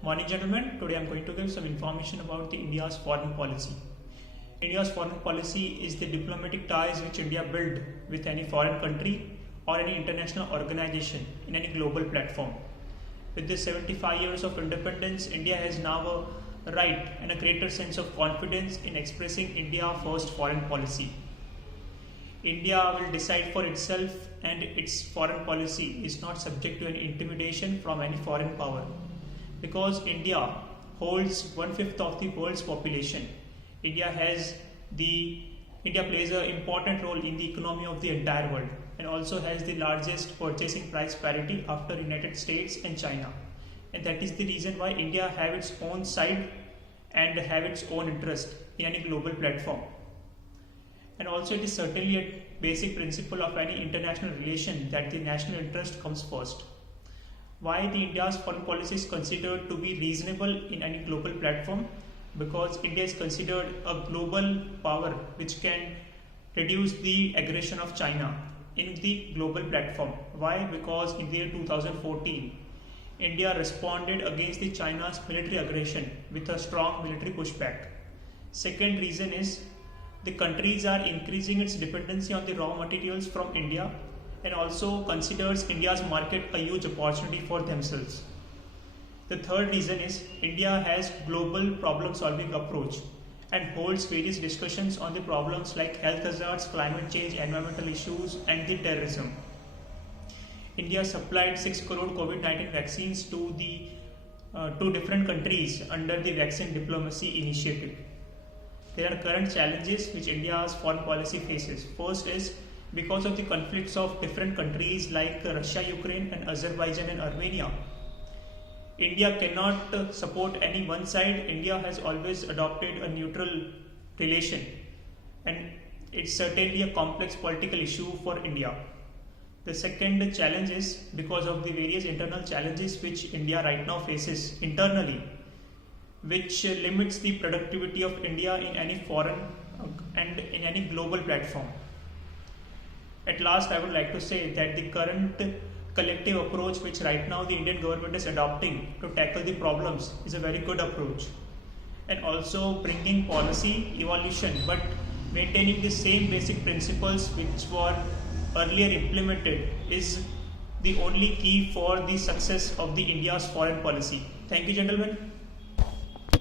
Morning gentlemen, today I am going to give some information about the India's foreign policy. India's foreign policy is the diplomatic ties which India build with any foreign country or any international organization in any global platform. With this 75 years of independence, India has now a right and a greater sense of confidence in expressing India first foreign policy. India will decide for itself and its foreign policy is not subject to any intimidation from any foreign power. Because India holds 1/5 of the world's population, India plays an important role in the economy of the entire world and also has the largest purchasing price parity after United States and China. And that is the reason why India have its own side and have its own interest in any global platform. And also it is certainly a basic principle of any international relation that the national interest comes first. Why the India's foreign policy is considered to be reasonable in any global platform? Because India is considered a global power which can reduce the aggression of China in the global platform. Why? Because in the year 2014, India responded against the China's military aggression with a strong military pushback. Second reason is the countries are increasing its dependency on the raw materials from India and also considers India's market a huge opportunity for themselves. The third reason is India has global problem solving approach and holds various discussions on the problems like health hazards, climate change, environmental issues and the terrorism. India supplied 6 crore COVID-19 vaccines to the two different countries under the vaccine diplomacy initiative. There are current challenges which India's foreign policy faces. First is because of the conflicts of different countries like Russia, Ukraine and Azerbaijan and Armenia. India cannot support any one side. India has always adopted a neutral relation and it's certainly a complex political issue for India. The second challenge is because of the various internal challenges which India right now faces internally, which limits the productivity of India in any foreign and in any global platform. At last, I would like to say that the current collective approach which right now the Indian government is adopting to tackle the problems is a very good approach, and also bringing policy evolution but maintaining the same basic principles which were earlier implemented is the only key for the success of the India's foreign policy. Thank you, gentlemen.